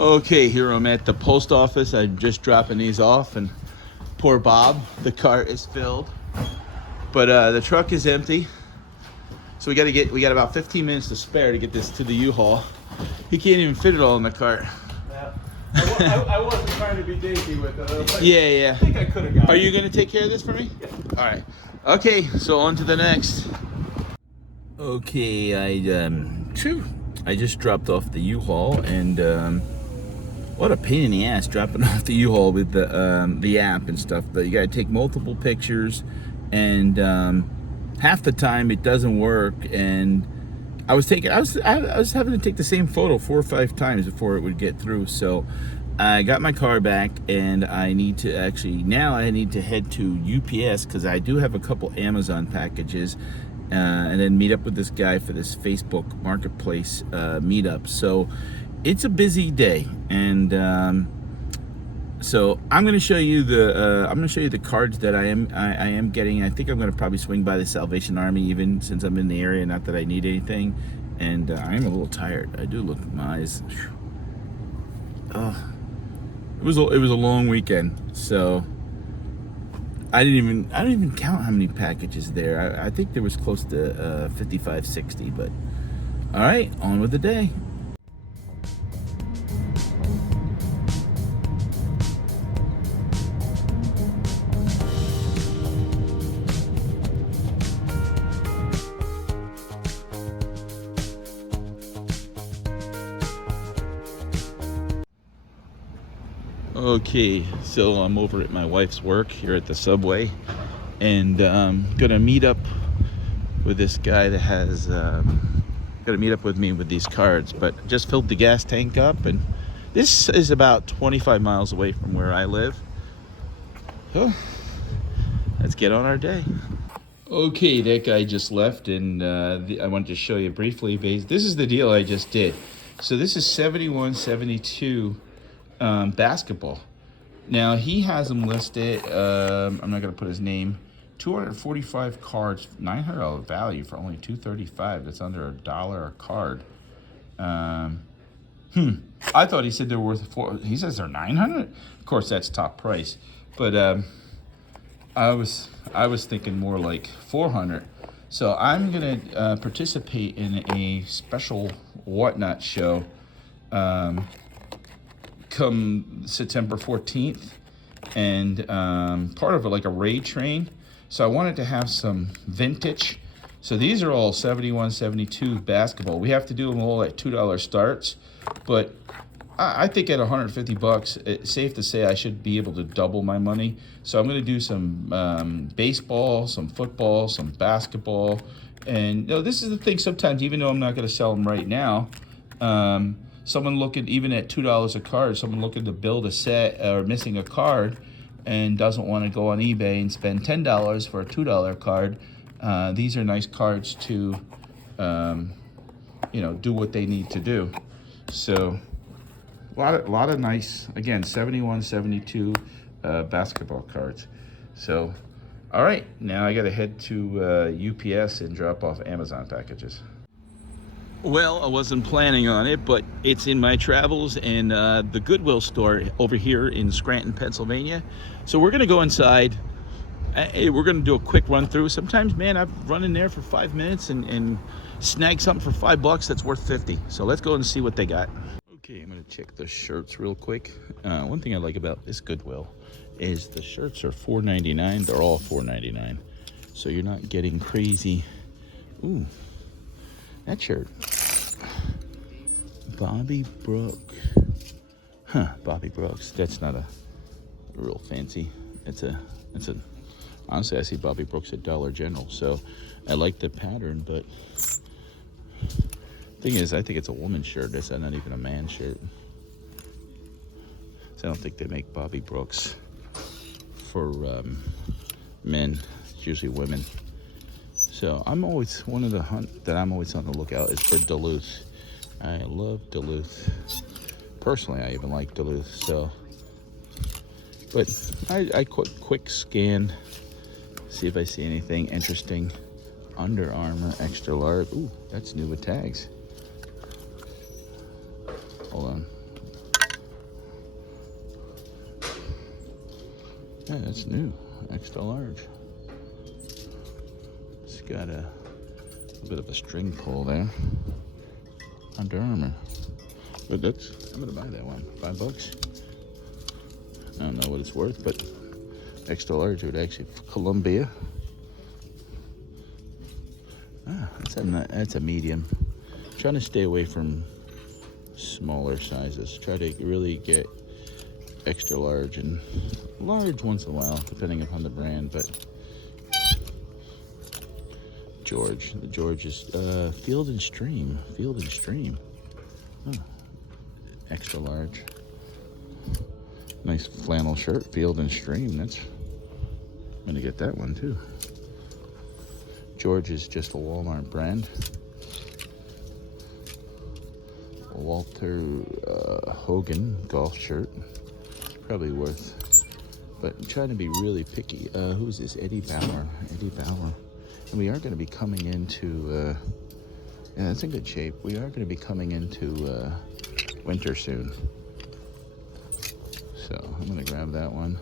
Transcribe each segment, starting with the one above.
Okay, here I'm at the post office. I'm just dropping these off, and poor Bob, the cart is filled, but the truck is empty. So we got about 15 minutes to spare to get this to the U-Haul. He can't even fit it all in the cart. Yeah. I wasn't trying to be dainty with it. Yeah. I think I could have got it. Are you gonna take care of this for me? Yeah. All right. Okay, so on to the next. Okay, I just dropped off the U-Haul, and what a pain in the ass dropping off the U-Haul with the app and stuff. But you gotta take multiple pictures, and half the time it doesn't work. And I was having to take the same photo 4 or 5 times before it would get through. So I got my car back, and I need to head to UPS because I do have a couple Amazon packages, and then meet up with this guy for this Facebook Marketplace meetup. So it's a busy day, and so I'm going to show you the cards that I am getting. I think I'm going to probably swing by the Salvation Army, even since I'm in the area. Not that I need anything, and I'm a little tired. I do look at my eyes. It was a long weekend, so I didn't even count how many packages there. I think there was close to 55, 60. But all right, on with the day. Okay, so I'm over at my wife's work here at the Subway, and gonna meet up with this guy that has gonna meet up with me with these cards. But just filled the gas tank up, and this is about 25 miles away from where I live. So let's get on our day. Okay, that guy just left, and I wanted to show you briefly. This is the deal I just did. So this is 71, 72 basketball. Now he has them listed. I'm not gonna put his name. 245 cards, $900 value for only $235. That's under $1 a card. I thought he said they're worth $400. He says they're $900. Of course, that's top price. But I was thinking more like $400. So I'm gonna participate in a special whatnot show. Come September 14th, and part of it like a raid train. So I wanted to have some vintage. So these are all 71, 72 basketball. We have to do them all at $2 starts, but I think at $150, it's safe to say I should be able to double my money. So I'm going to do some baseball, some football, some basketball, and this is the thing. Sometimes, even though I'm not going to sell them right now, someone looking, even at $2 a card, someone looking to build a set or missing a card and doesn't want to go on eBay and spend $10 for a $2 card. These are nice cards to, do what they need to do. So a lot of nice, again, 71, 72 basketball cards. So, all right, now I got to head to UPS and drop off Amazon packages. Well, I wasn't planning on it, but it's in my travels, and the Goodwill store over here in Scranton, Pennsylvania. So we're going to go inside. We're going to do a quick run through. Sometimes, man, I've run in there for 5 minutes and snag something for $5 that's worth 50. So let's go and see what they got. Okay, I'm going to check the shirts real quick. One thing I like about this Goodwill is the shirts are $4.99. They're all $4.99. So you're not getting crazy. Ooh. That shirt, Bobby Brooks. Bobby Brooks. That's not a real fancy. It's a. Honestly, I see Bobby Brooks at Dollar General, so I like the pattern. But thing is, I think it's a woman's shirt. That's not even a man's shirt. So I don't think they make Bobby Brooks for men. It's usually women. So I'm always I'm always on the lookout is for Duluth. I love Duluth. Personally, I even like Duluth. So, but I quick scan, see if I see anything interesting. Under Armour extra large. Ooh, that's new with tags. Hold on. Yeah, that's new. Extra large. It's got a bit of a string pull there. Under Armour. But I'm gonna buy that one. $5. I don't know what it's worth, but extra large would actually Columbia. That's a medium. I'm trying to stay away from smaller sizes. Try to really get extra large and large once in a while, depending upon the brand. But the George is Field and Stream. Oh, extra large. Nice flannel shirt, Field and Stream. I'm gonna get that one too. George is just a Walmart brand. Walter Hogan golf shirt. Probably worth, but I'm trying to be really picky. Who's this? Eddie Bauer. And we are going to be coming into, yeah, it's in good shape. We are going to be coming into winter soon. So I'm going to grab that one.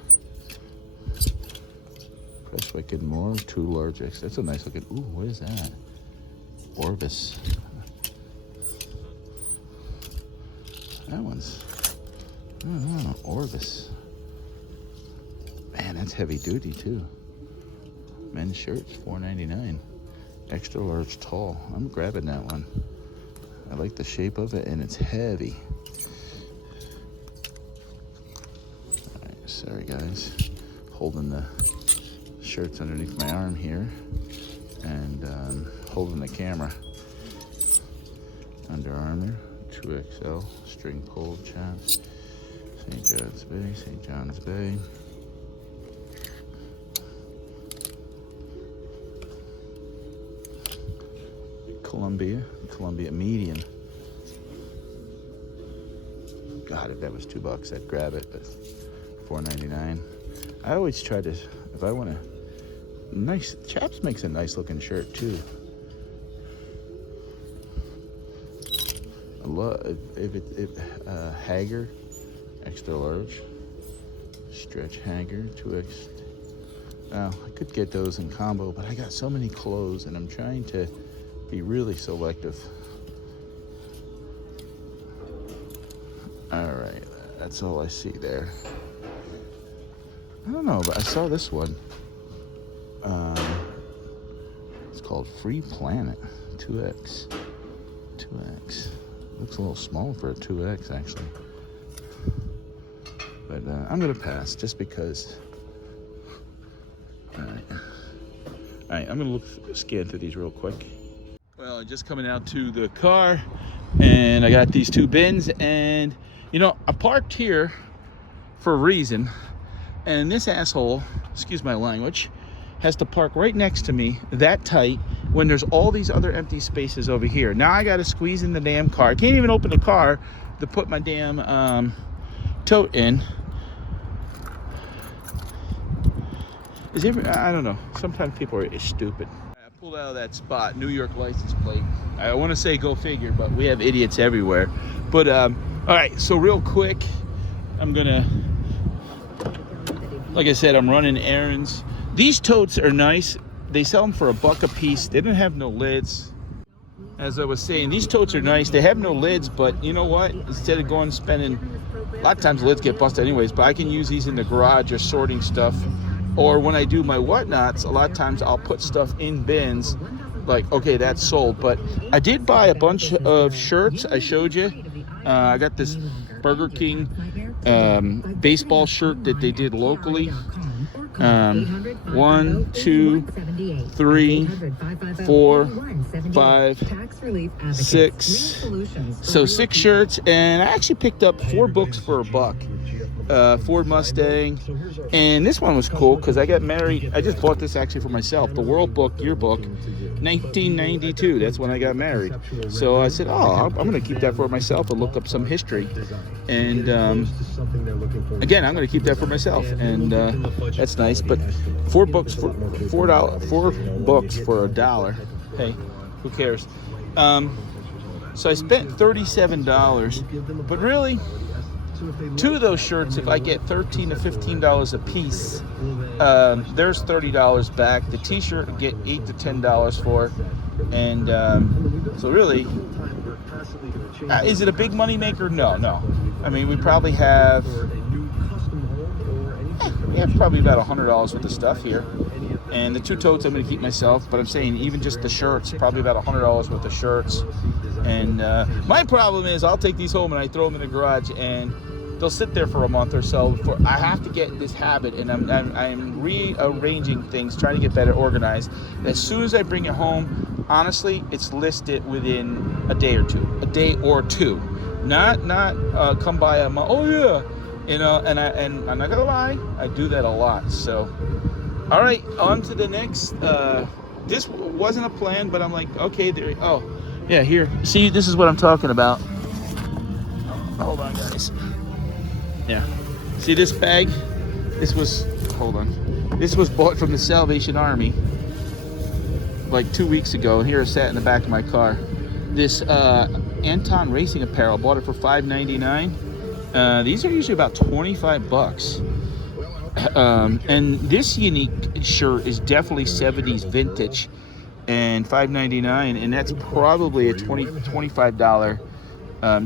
Press Wicked More, 2 large X. That's a nice looking, ooh, what is that? Orvis. That one's, I don't know, Orvis. Man, that's heavy duty too. Men's shirts, $4.99. Extra large tall. I'm grabbing that one. I like the shape of it, and it's heavy. All right, sorry guys. Holding the shirts underneath my arm here, and holding the camera. Under Armour, 2XL, string pulled chaps. St. John's Bay. Columbia medium. God, if that was $2, I'd grab it, but $4.99. I always try to, if I want a nice, Chaps makes a nice looking shirt too. I love Hager, extra large, stretch Hager, 2X. Now I could get those in combo, but I got so many clothes, and I'm trying to be really selective. All right, that's all I see there. I don't know, but I saw this one. It's called Free Planet, 2X. Looks a little small for a 2X actually. But I'm gonna pass just because. All right, I'm gonna scan through these real quick. Well, just coming out to the car, and I got these 2 bins, and you know, I parked here for a reason, and this asshole, excuse my language, has to park right next to me that tight when there's all these other empty spaces over here. Now I gotta squeeze in the damn car. I can't even open the car to put my damn tote in. I don't know, sometimes people are stupid. I pulled out of that spot, New York license plate. I want to say go figure, but we have idiots everywhere. But all right, so real quick, I'm gonna, like I said, I'm running errands. These totes are nice. They sell them for $1 a piece. They don't have no lids. As I was saying, these totes are nice. They have no lids, but you know what? Instead of going spending, a lot of times the lids get busted anyways, but I can use these in the garage or sorting stuff. Or when I do my whatnots, a lot of times I'll put stuff in bins, like, okay, that's sold. But I did buy a bunch of shirts. I showed you. I got this Burger King baseball shirt that they did locally. 1, 2, 3, 4, 5, 6. So 6 shirts, and I actually picked up 4 books for $1. Ford Mustang, and this one was cool because I got married. I just bought this actually for myself. The World Book Yearbook, 1992. That's when I got married. So I said, oh, I'm going to keep that for myself and look up some history. And again, I'm going to keep that for myself, and that's nice. But 4 books for $1. Hey, who cares? So I spent $37, but really, two of those shirts, if I get $13 to $15 a piece, there's $30 back. The t-shirt I get $8 to $10 for. And so really, is it a big money maker? No. I mean, we probably have probably about $100 worth of stuff here. And the two totes I'm going to keep myself, but I'm saying even just the shirts, probably about $100 worth of shirts. And my problem is I'll take these home and I throw them in the garage and they'll sit there for a month or so before I have to get this habit, and I'm rearranging things, trying to get better organized. And as soon as I bring it home, honestly, it's listed within a day or two. Not come by a month. Oh yeah, you know. And I'm not gonna lie, I do that a lot. So, all right, on to the next. This wasn't a plan, but I'm like, okay, there. Oh, yeah, here. See, this is what I'm talking about. Hold on, guys. Yeah. See this bag? This was bought from the Salvation Army like 2 weeks ago. Here it sat in the back of my car. This Anton Racing apparel, bought it for $5.99. These are usually about 25 bucks. And this unique shirt is definitely 70s vintage and $5.99, and that's probably a $25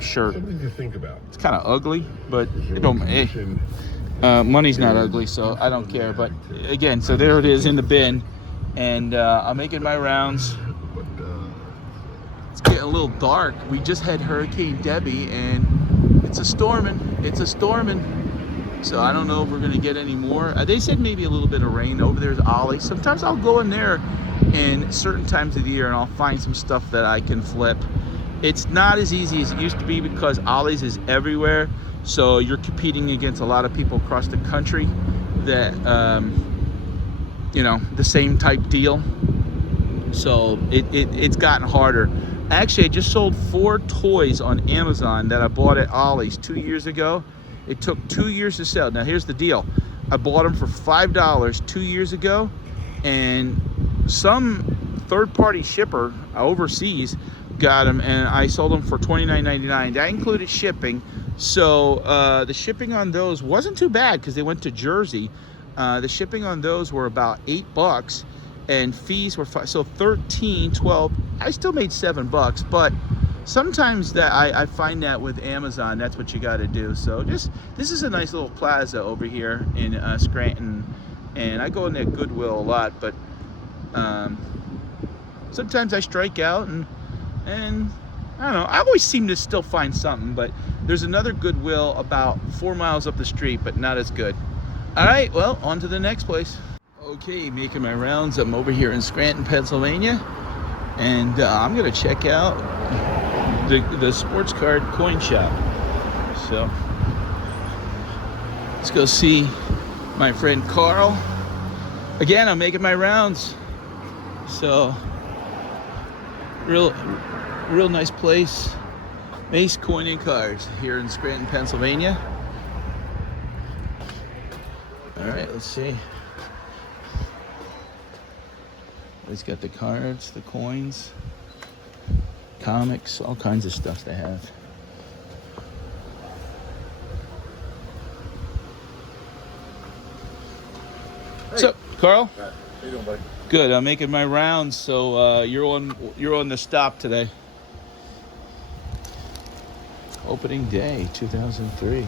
shirt. Something to think about. It's kind of ugly, but it don't. Money's not ugly, so I don't care. But again, so there it is in the bin, and I'm making my rounds. It's getting a little dark. We just had Hurricane Debbie, and it's a storming. So I don't know if we're gonna get any more. They said maybe a little bit of rain. Over there's Ollie. Sometimes I'll go in there in certain times of the year, and I'll find some stuff that I can flip. It's not as easy as it used to be because Ollie's is everywhere. So you're competing against a lot of people across the country that, you know, the same type deal. So it's gotten harder. Actually, I just sold 4 toys on Amazon that I bought at Ollie's 2 years ago. It took 2 years to sell. Now here's the deal. I bought them for $5 2 years ago, and some third-party shipper overseas got them, and I sold them for $29.99. That included shipping. So the shipping on those wasn't too bad because they went to Jersey. The shipping on those were about $8, and fees were so 13, 12. I still made $7, but sometimes that I find that with Amazon, that's what you got to do. So this is a nice little plaza over here in Scranton, and I go in there Goodwill a lot, but sometimes I strike out, and I don't know, I always seem to still find something. But there's another Goodwill about 4 miles up the street, but not as good. All right, well, on to the next place. Okay, making my rounds. I'm over here in Scranton, Pennsylvania, and I'm gonna check out the sports card coin shop. So let's go see my friend Carl. Again, I'm making my rounds. So real nice place. Mace Coin and Cards here in Scranton, Pennsylvania. All right, let's see. He's got the cards, the coins, comics, all kinds of stuff they have. Hey. What's up, Carl? How you doing, buddy? Good. I'm making my rounds, so you're on the stop today. Opening day 2003.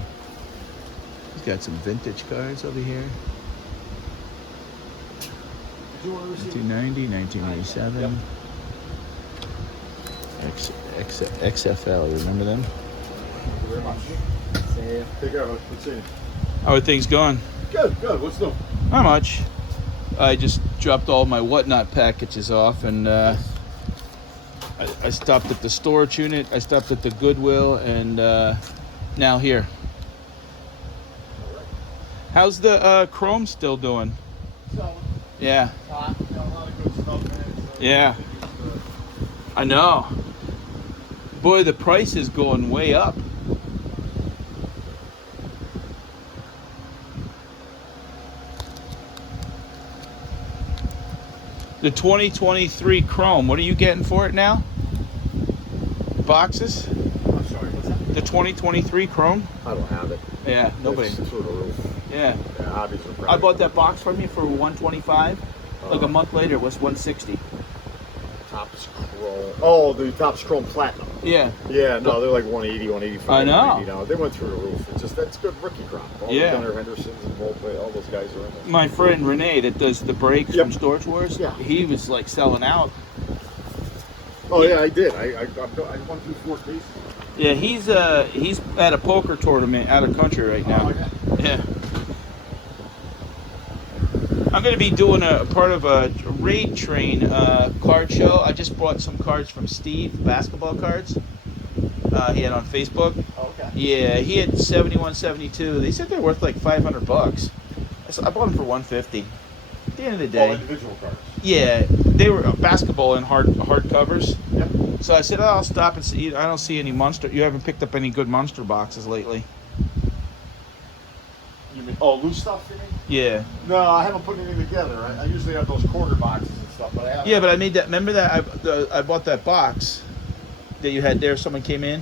He's got some vintage cards over here. 1990, 1987. Yep. XFL, remember them? Thank you very much. Take care, bud. Good seeing you. How are things going? Good. What's new? Not much. I just dropped all my whatnot packages off, and I stopped at the storage unit. I stopped at the Goodwill, and now here. How's the Chrome still doing? Yeah. Yeah. I know. Boy, the price is going way up. The 2023 Chrome, what are you getting for it now? Boxes? I'm sorry, what's that? The 2023 Chrome? I don't have it. Yeah, nobody. It's through the roof. Yeah. Yeah, hobbies are probably. I bought that box from you for 125. Like a month later, it was 160. Topps Chrome. Oh, the Topps Chrome Platinum. Yeah. Yeah, no, they're like 180, 185. I know. 180 now. They went through the roof. It's just, that's good rookie crop. All Yeah. the Gunnar Hendersons and Volpe, all those guys are in there. My friend Renee that does the brakes Yep. from Storage Wars, Yeah. he was like selling out. Oh yeah, I did. I won through 4 cases. Yeah, he's at a poker tournament out of country right now. Oh, Yeah. I'm going to be doing a part of a Raid Train card show. I just bought some cards from Steve, basketball cards. He had on Facebook. Okay. Yeah, he had 71, 72. They said they're worth like $500. I bought them for 150. At the end of the day. All individual cards. Yeah, they were basketball and hard covers. Yep. So I said, oh, I'll stop and see. I don't see any monster. You haven't picked up any good monster boxes lately. You mean, oh, loose stuff, you mean? Yeah. No, I haven't put anything together. I usually have those quarter boxes and stuff, but I haven't. Yeah, but I made that. Remember that I bought that box that you had there. Someone came in.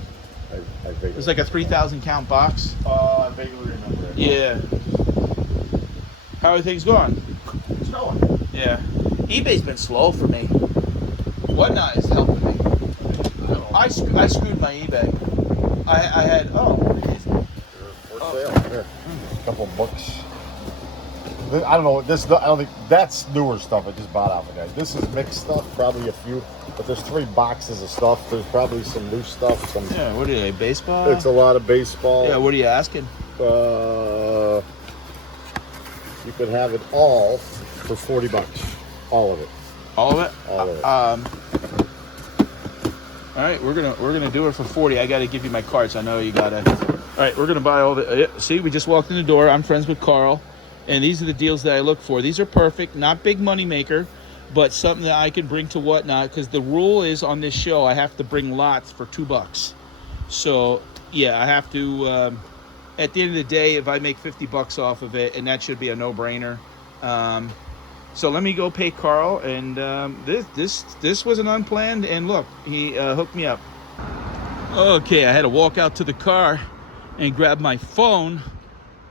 I vaguely. It was like a 3,000 count box. I vaguely remember it. Yeah. How are things going? It's going. Yeah. eBay's been slow for me. Whatnot is helping me. I screwed my eBay. I had For sale. Here. A couple books. I don't know. I don't think that's newer stuff. I just bought off of guys. This is mixed stuff. Probably a few, but there's 3 boxes of stuff. There's probably some new stuff. Some. Yeah. What are they? Baseball? It's a lot of baseball. Yeah. What are you asking? You could have it all for $40. All of it. All of it? All of it. All right, we're gonna do it for 40. I gotta give you my cards. I know you gotta. All right, we're gonna buy all the. See, we just walked in the door. I'm friends with Carl, and these are the deals that I look for. These are perfect, not big money maker, but something that I can bring to Whatnot. Because the rule is on this show, I have to bring lots for $2. So yeah, I have to. At the end of the day, if I make $50 off of it, and that should be a no-brainer. So let me go pay Carl, and this was an unplanned, and look, he hooked me up. Okay, I had to walk out to the car and grab my phone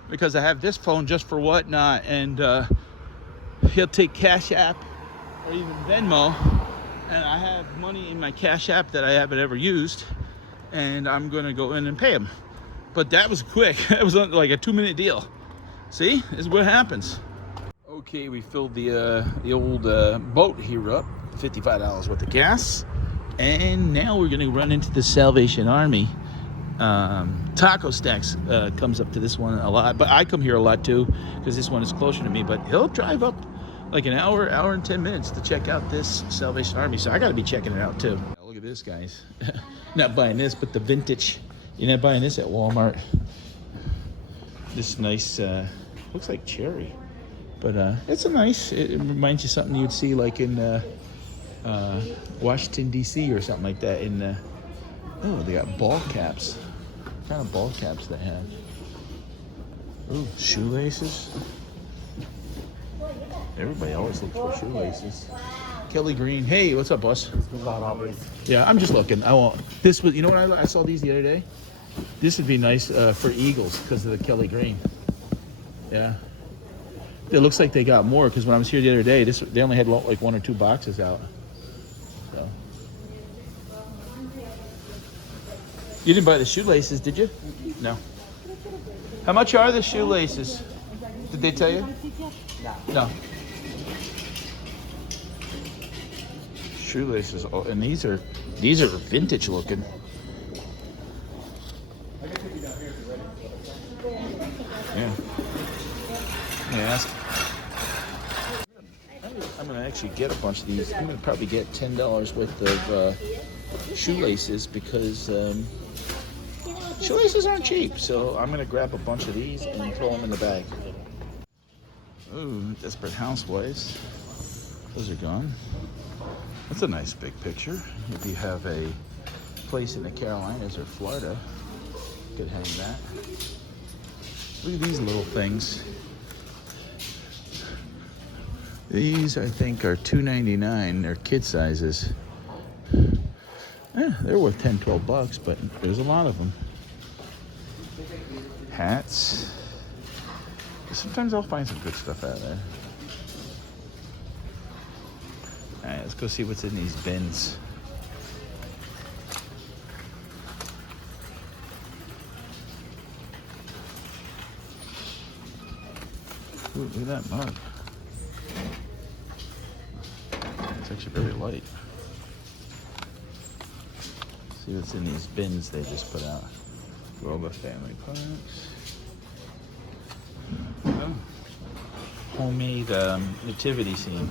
because I have this phone just for Whatnot, and he'll take Cash App or even Venmo, and I have money in my Cash App that I haven't ever used, and I'm gonna go in and pay him. But that was quick. It was like a 2-minute deal. See, this is what happens. Okay, we filled the old boat here up, $55 worth of gas, and now we're gonna run into the Salvation Army. Taco Stacks comes up to this one a lot, but I come here a lot too because this one is closer to me. But he'll drive up like an hour and 10 minutes to check out this Salvation Army, so I got to be checking it out too. Look at this, guys. Not buying this, but the vintage. You're not buying this at Walmart. This nice, looks like cherry. But it's a nice, it reminds you of something you'd see like in Washington, D.C. or something like that. Oh, they got ball caps. What kind of ball caps they have? Ooh, shoelaces. Everybody always looks for shoelaces. Kelly Green. Hey, what's up, boss? Yeah, I'm just looking. I want this. Was, you know what I saw these the other day? This would be nice for Eagles because of the Kelly Green. Yeah. It looks like they got more because when I was here the other day, they only had like 1 or 2 boxes out. So. You didn't buy the shoelaces, did you? No. How much are the shoelaces? Did they tell you? No. Shoelaces, and these are vintage looking. Yeah. Let me ask. I'm gonna actually get a bunch of these. I'm gonna probably get $10 worth of shoelaces because shoelaces aren't cheap. So I'm gonna grab a bunch of these and throw them in the bag. Ooh, Desperate Housewives. Those are gone. That's a nice big picture. If you have a place in the Carolinas or Florida, you could hang that. Look at these little things. These, I think, are $2.99. They're kid sizes. Yeah, they're worth $10, $12, but there's a lot of them. Hats. Sometimes I'll find some good stuff out there. Alright, let's go see what's in these bins. Ooh, look at that mug. It's actually very light. See what's in these bins they just put out. Roba family products. Oh. Homemade nativity scene.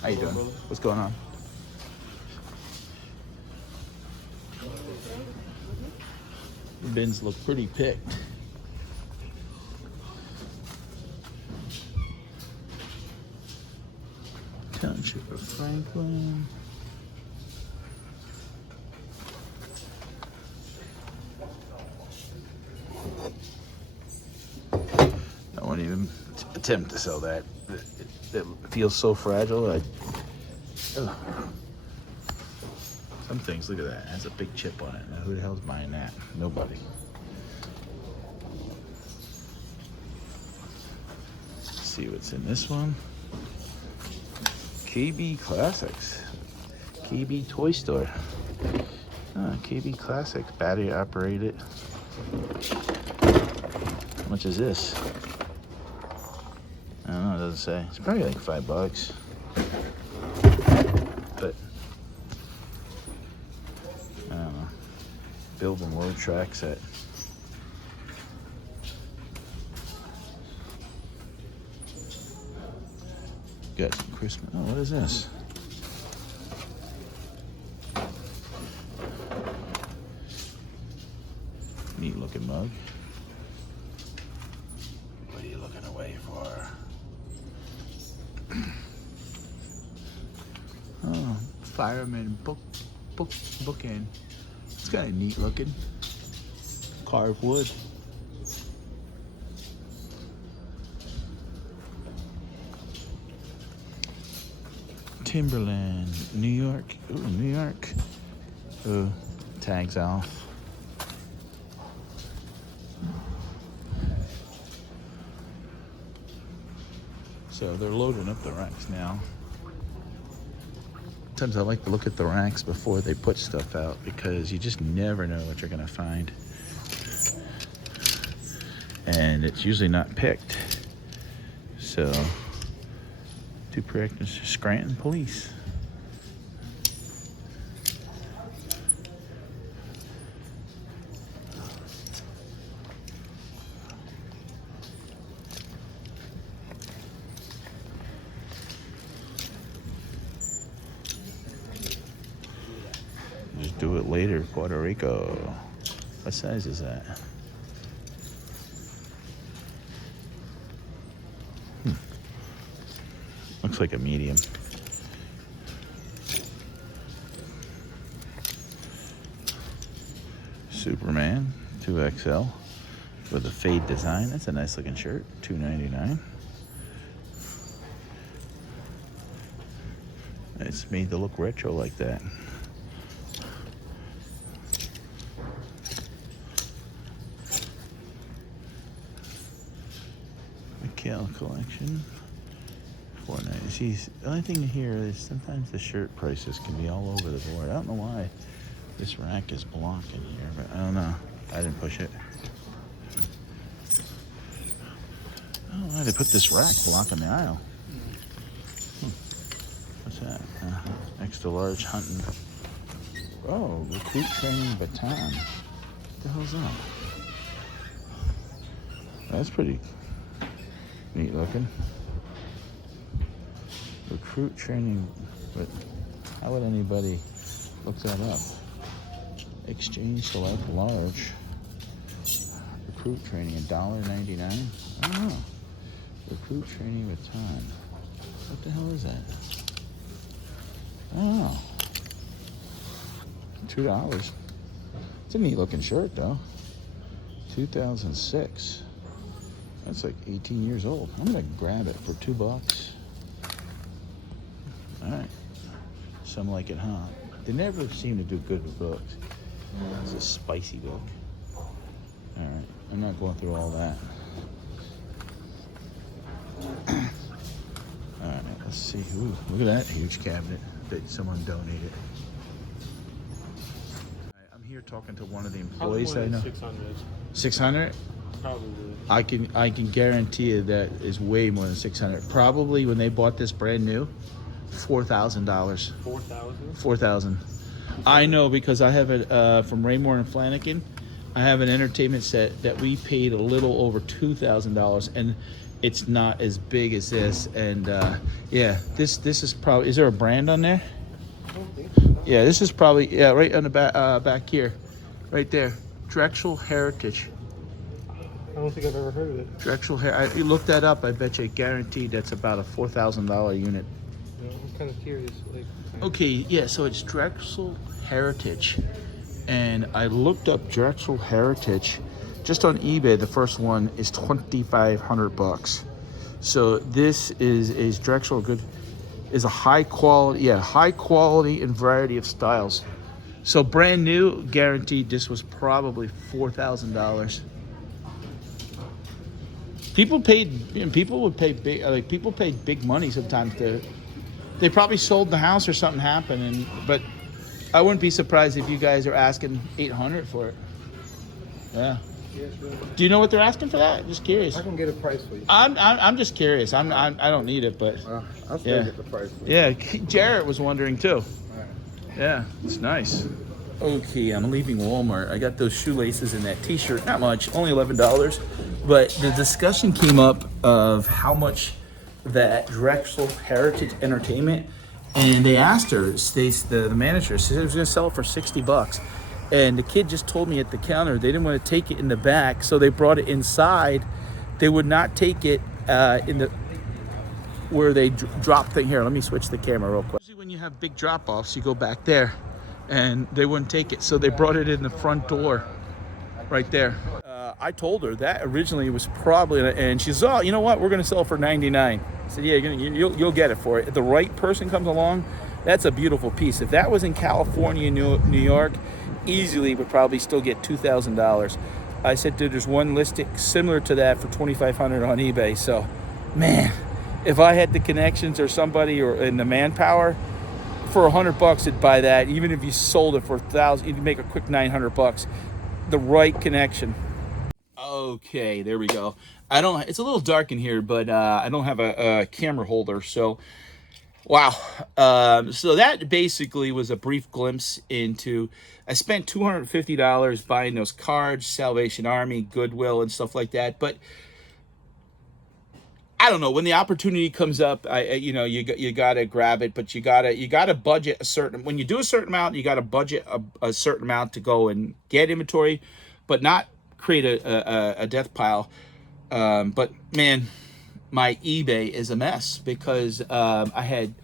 How you doing? What's going on? The bins look pretty picked. Township of Franklin. I won't even attempt to sell that. It feels so fragile. Some things, look at that. It has a big chip on it. Now, who the hell's buying that? Nobody. Let's see what's in this one. KB Classics. KB Toy Store. KB Classics, battery operated. How much is this? I don't know, it doesn't say. It's probably like $5. But I don't know. Build and load track set. Got some Christmas. Oh, what is this? Neat looking mug. What are you looking away for? Oh, fireman bookend. It's kind of neat looking. Carved wood. Timberland, New York. Ooh, New York. Ooh, tags off. So they're loading up the racks now. Sometimes I like to look at the racks before they put stuff out because you just never know what you're gonna find. And it's usually not picked. So, to protect Scranton Police. Just do it later, Puerto Rico. What size is that? Looks like a medium. Superman, 2XL with a fade design. That's a nice looking shirt, $2.99. It's made to look retro like that. Cal collection. $4.90. See, the only thing here is sometimes the shirt prices can be all over the board. I don't know why this rack is blocking here, but I don't know. I didn't push it. I don't know why they put this rack blocking the aisle. What's that? Extra large hunting. Oh, recruit training baton. What the hell's that? That's pretty neat looking. Recruit training, but how would anybody look that up? Exchange select large. Recruit training, $1.99. I don't know. Recruit training baton. What the hell is that? I don't know. $2. It's a neat looking shirt though. 2006. That's like 18 years old. I'm gonna grab it for $2. All right, Some like it hot. They never seem to do good with books. It's a spicy book. All right, I'm not going through all that. All right, let's see. Ooh, look at that huge cabinet that someone donated. All right, I'm here talking to one of the employees I know. 600. 600? Probably. I can guarantee you that is way more than 600. Probably when they bought this brand new, $4,000. 4,000. 4,000. I know because I have it from Raymore and Flanagan. I have an entertainment set that we paid a little over $2,000, and it's not as big as this. And yeah, this is probably. Is there a brand on there? I don't think so. Yeah, this is probably right on the back here, right there. Drexel Heritage. I don't think I've ever heard of it. Drexel Heritage. You look that up. I bet you guaranteed that's about a $4,000 unit. You know, I'm kind of curious. Like. Okay, yeah, so it's Drexel Heritage. And I looked up Drexel Heritage. Just on eBay, the first one is $2,500. So this is Drexel good, is a high quality and variety of styles. So brand new, guaranteed this was probably $4,000. People would pay big, people paid big money sometimes to. They probably sold the house or something happened, but I wouldn't be surprised if you guys are asking $800 for it. Yeah. Yes, really. Do you know what they're asking for that? Just curious. I can get a price for you. I'm just curious. I don't need it, but I'll still get the price for you. yeah. Jarrett was wondering too. All right. Yeah, it's nice. Okay, I'm leaving Walmart. I got those shoelaces and that T-shirt. Not much, only $11. But the discussion came up of how much that Drexel Heritage Entertainment, and they asked her, Stace, the manager, said it was going to sell it for $60. And the kid just told me at the counter they didn't want to take it in the back, so they brought it inside. They would not take it in the where they drop thing. Here, let me switch the camera real quick. Usually when you have big drop-offs, you go back there, and they wouldn't take it, so they brought it in the front door right there. I told her that originally was probably, and she said, "Oh, you know what? We're going to sell it for $99." I said, "Yeah, you'll get it for it. If the right person comes along, that's a beautiful piece. If that was in California, New York, easily would probably still get $2,000." I said, "Dude, there's one listing similar to that for $2,500 on eBay." So, man, if I had the connections or somebody or in the manpower, for $100, I'd buy that. Even if you sold it for $1,000, you'd make a quick $900. The right connection. Okay, there we go. It's a little dark in here, but I don't have a camera holder, so wow. So that basically was a brief glimpse into, I spent $250 buying those cards, Salvation Army, Goodwill, and stuff like that. But I don't know, when the opportunity comes up, you gotta grab it, but you gotta budget a certain. When you do a certain amount, you gotta budget a certain amount to go and get inventory, but not create a death pile. But man, my eBay is a mess because I had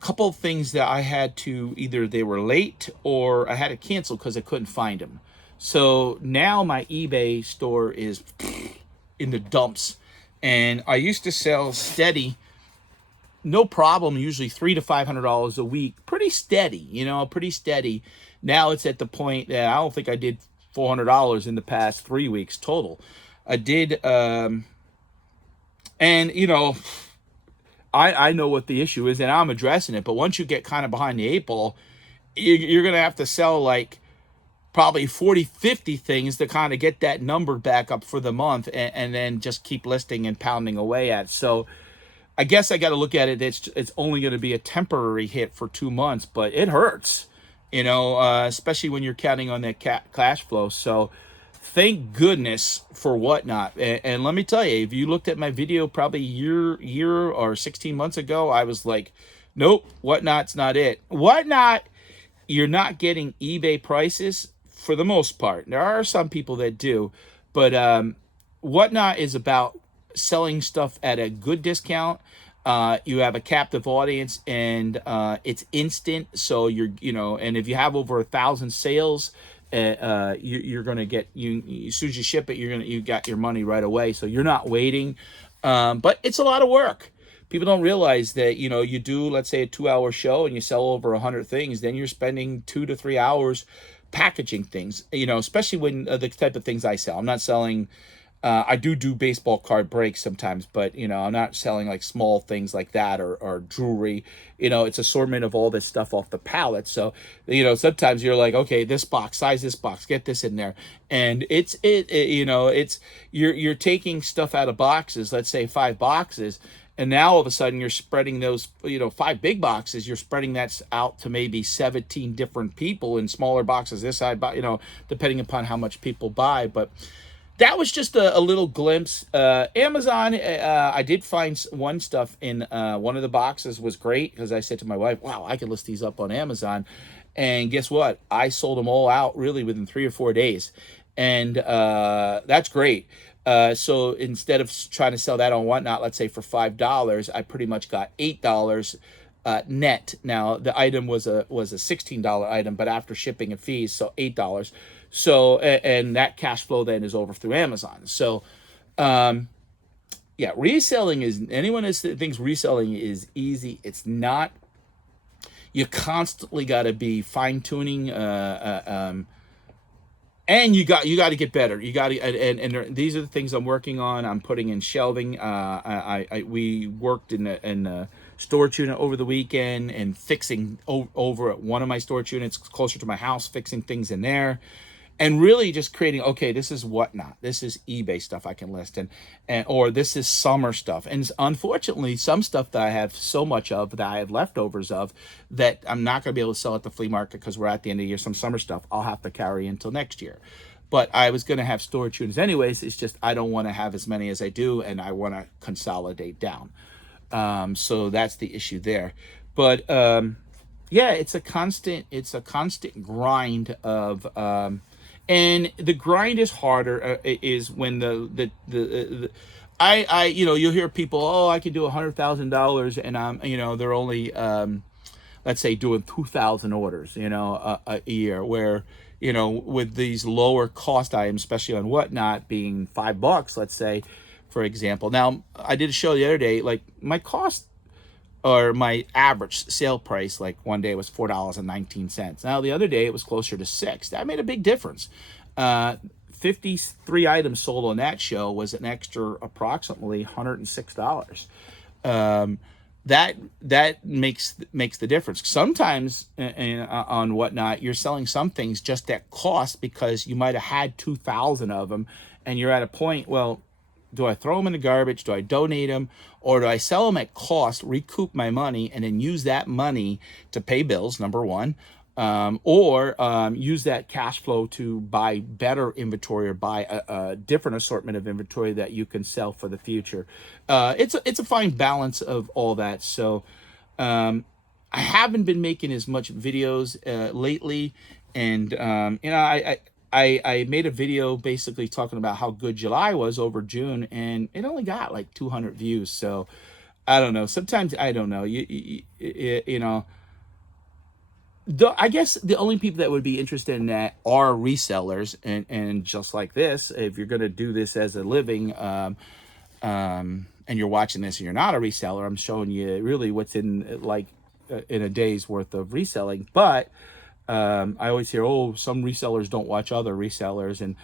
a couple of things that I had to, either they were late or I had to cancel because I couldn't find them. So now my eBay store is in the dumps, and I used to sell steady, no problem, usually $300 to $500 a week, pretty steady. Now it's at the point that I don't think I did $400 in the past 3 weeks total. I did, and I know what the issue is, and I'm addressing it. But once you get kind of behind the eight ball, you're gonna have to sell like probably 40, 50 things to kind of get that number back up for the month, and then just keep listing and pounding away at. So I guess I got to look at it. It's only going to be a temporary hit for 2 months, but it hurts. Especially when you're counting on that cash flow. So thank goodness for Whatnot. And let me tell you, if you looked at my video probably year or 16 months ago, I was like, nope, Whatnot's not it. Whatnot, you're not getting eBay prices for the most part. There are some people that do, but Whatnot is about selling stuff at a good discount. You have a captive audience, and it's instant. So and if you have over 1,000 sales, you're gonna get as soon as you ship it, you got your money right away. So you're not waiting, but it's a lot of work. people don't realize that, you know, you do, let's say, a 2-hour show and you sell over 100 things, then you're spending 2 to 3 hours packaging things, you know, especially when the type of things I sell. I'm not selling, I do baseball card breaks sometimes, but, you know, I'm not selling like small things like that, or jewelry. You know, it's assortment of all this stuff off the pallet. So, you know, sometimes you're like, okay, this box, size this box, get this in there. And you know, it's, you're taking stuff out of boxes, let's say 5 boxes. And now all of a sudden you're spreading those, you know, 5 big boxes, you're spreading that out to maybe 17 different people in smaller boxes this side, you know, depending upon how much people buy. But that was just a little glimpse. Amazon, I did find one stuff in one of the boxes was great, because I said to my wife, wow, I could list these up on Amazon. And guess what? I sold them all out really within 3 or 4 days. And that's great. So instead of trying to sell that on Whatnot, let's say for $5, I pretty much got $8 net. Now the item was a $16 item, but after shipping and fees, so $8. So and that cash flow then is over through Amazon. So yeah, reselling is, anyone that thinks reselling is easy, it's not. You constantly got to be fine tuning. And you got to get better. You got to, and these are the things I'm working on. I'm putting in shelving. We worked in a storage unit over the weekend and fixing over at one of my storage units closer to my house, fixing things in there, and really just creating, okay, this is Whatnot, this is eBay stuff I can list, and or this is summer stuff. And unfortunately, some stuff that I have so much of, that I have leftovers of, that I'm not going to be able to sell at the flea market because we're at the end of the year. Some summer stuff I'll have to carry until next year. But I was going to have storage units anyways. It's just I don't want to have as many as I do, and I want to consolidate down. So that's the issue there. But yeah, it's a constant grind of and the grind is harder is when I you know, you'll hear people, oh, I can do $100,000, and I'm, you know, they're only let's say doing 2,000 orders, you know, a year, where, you know, with these lower cost items, especially on Whatnot, being $5, let's say, for example. Now, I did a show the other day, like my cost, or my average sale price, like one day was $4.19. Now the other day it was closer to $6. That made a big difference. 53 items sold on that show was an extra approximately $106. That makes the difference. Sometimes on Whatnot, you're selling some things just at cost because you might have had 2,000 of them, and you're at a point, well, do I throw them in the garbage? Do I donate them? Or do I sell them at cost, recoup my money, and then use that money to pay bills, number one, or use that cash flow to buy better inventory, or buy a different assortment of inventory that you can sell for the future. It's a fine balance of all that. So I haven't been making as much videos lately, and you know, I made a video basically talking about how good July was over June, and it only got like 200 views. So I don't know. Sometimes I don't know. You know, I guess the only people that would be interested in that are resellers, and just like this, if you're going to do this as a living, and you're watching this and you're not a reseller, I'm showing you really what's in like in a day's worth of reselling. But I always hear, oh, some resellers don't watch other resellers. And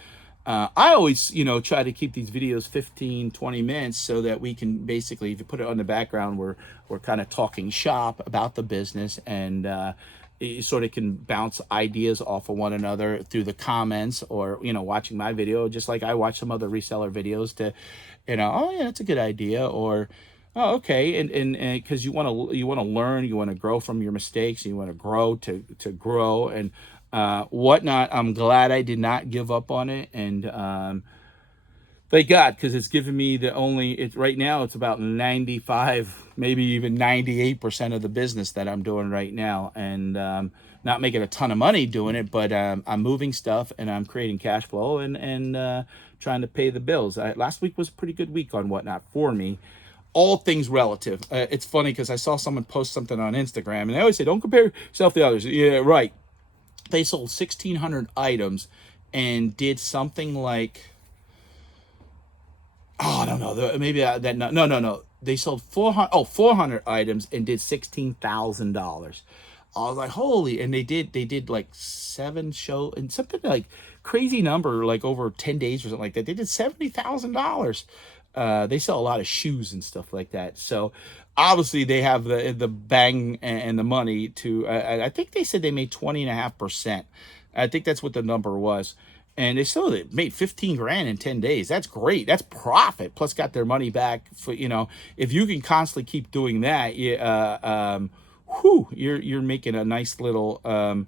I always, you know, try to keep these videos 15, 20 minutes so that we can basically, if you put it on the background, we're kind of talking shop about the business, and you sort of can bounce ideas off of one another through the comments, or, you know, watching my video, just like I watch some other reseller videos to, you know, oh yeah, that's a good idea, or oh, okay, and because you want to learn, you want to grow from your mistakes, you want to grow to grow, and Whatnot. I'm glad I did not give up on it, and thank God, because it's given me right now it's about 95, maybe even 98% of the business that I'm doing right now, and not making a ton of money doing it, but I'm moving stuff and I'm creating cash flow and trying to pay the bills. Last week was a pretty good week on Whatnot for me. All things relative. It's funny because I saw someone post something on Instagram, and they always say, don't compare yourself to others. Yeah, right. They sold 1,600 items and did something like, oh, I don't know, maybe no. they sold 400 items and did $16,000. I was like, holy! And they did like 7 show and something like crazy number, like over 10 days or something like that. They did $70,000. They sell a lot of shoes and stuff like that. So obviously they have the bang and the money to. I think they said they made 20.5%. I think that's what the number was. And they still made 15 grand in 10 days. That's great. That's profit. Plus got their money back for, if you can constantly keep doing that, you're making a nice little, when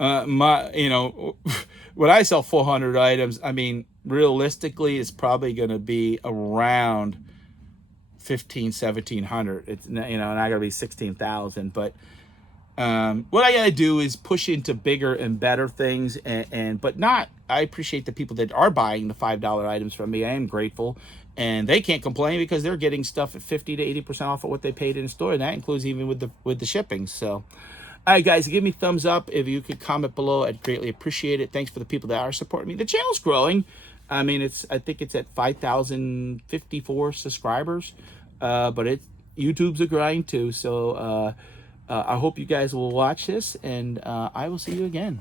I sell 400 items, I mean, realistically, it's probably going to be around 1,700. It's, not going to be 16,000, but, what I gotta do is push into bigger and better things, but not. I appreciate the people that are buying the $5 items from me. I am grateful, and they can't complain because they're getting stuff at 50 to 80% off of what they paid in the store, and that includes even with the shipping. So, all right, guys, give me a thumbs up if you could comment below. I'd greatly appreciate it. Thanks for the people that are supporting me. The channel's growing. I mean, I think it's at 5,054 subscribers, but YouTube's a grind too. So. I hope you guys will watch this, and I will see you again.